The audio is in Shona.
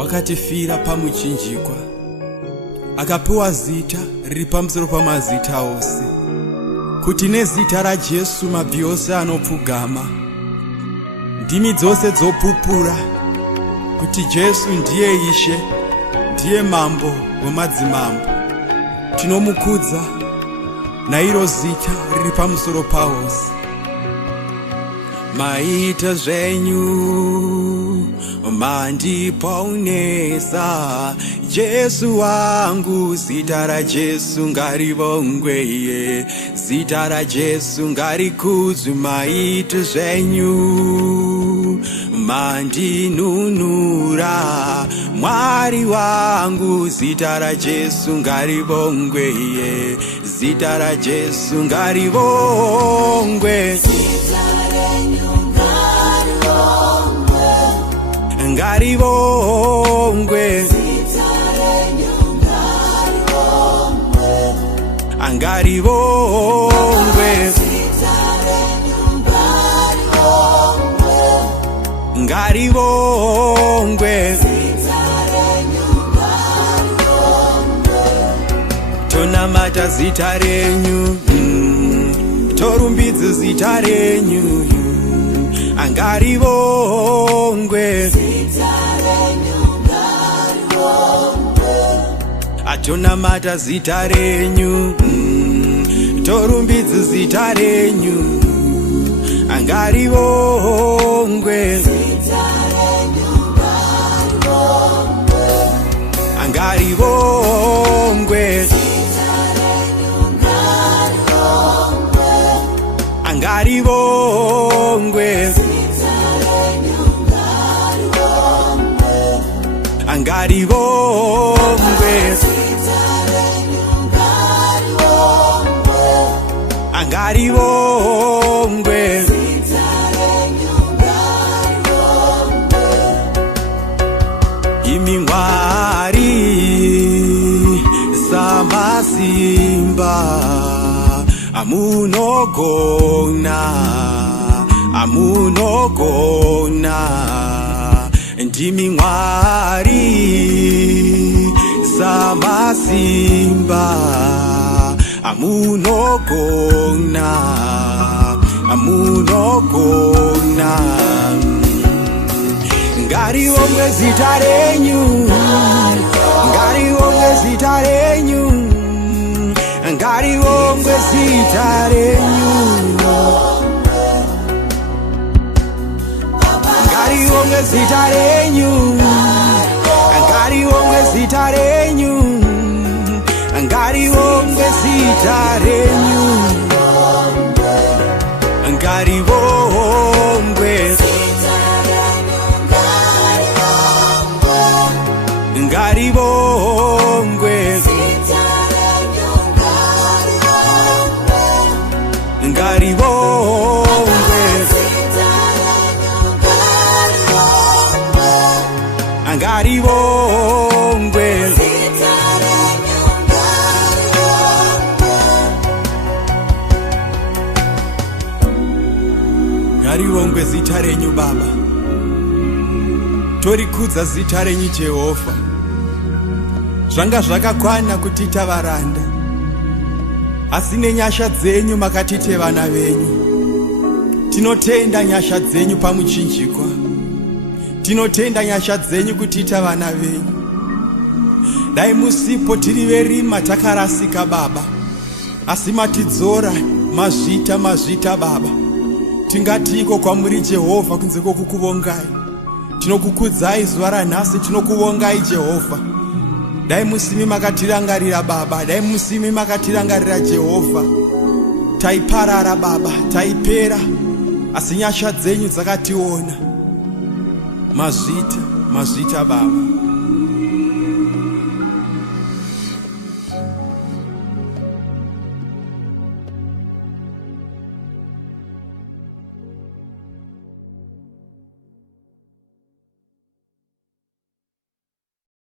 wakatifira pamuchinjikwa, akapiwa zita riri pamusoro pamazita ose, kuti nezita raJesu mabvi ose anopfugama, ndimi dzose dzopupura kuti Jesu ndiye Ishe, ndiye mambo wemadzimambo. Tinomukudza nairo zita riri pamusoro paose. Maita zvenyu mandiponesa, Jesu wangu, zita raJesu ngarivongwe, zita raJesu ngarikudzwe. Maita zvenyu mandinunura, Mwari wangu, zita raJesu ngarivongwe, zita raJesu ngarivongwe. Ngarivongwe, ngarivongwe, ngarivongwe. Tonamata zita renyu, torumbidza zita renyu, ngarivongwe. Atonamata zita renyu, torumbidza zita renyu, ngarivongwe. Ngarivongwe, ngarivongwe, ngarivongwe, ngarivongwe. Imi Mwari samasimba, amunogona, amunogona. Ndimi Mwari samasimba, amunogona, amunogona. Ngarivongwe zita renyu, ngarivongwe zita renyu, ngarivongwe zita renyu, ngarivongwe zita renyu, ngarivongwe zita renyu, ngarivongwe zita renyu, ngarivongwe, ngarivongwe, ngarivongwe, ngarivongwe. Ngarivongwe zita renyu Baba, torikudza zita renyu Jehovha. Zvanga zvakakwana kutita varanda, asi nenyasha dzenyu makatite vana venyu. Tinotenda nyasha dzenyu pamuchinjikwa, tinotenda nyasha dzenyu kutita vana venyu. Dai musipo tiri verima takarasika Baba, asi matidzora mazvita mazvita Baba. Tingatiko kwamuri Jehovha kunze kwokukuvongai. Tinokukudzai zuva ranhasi, tinokuvongai Jehovha. Dai musimi makatirangarira Baba, dai musimi makatirangarira Jehovha. Taiparara Baba, taipera, asi nyasha dzenyu dzakationa. Mazvita, mazvita Baba.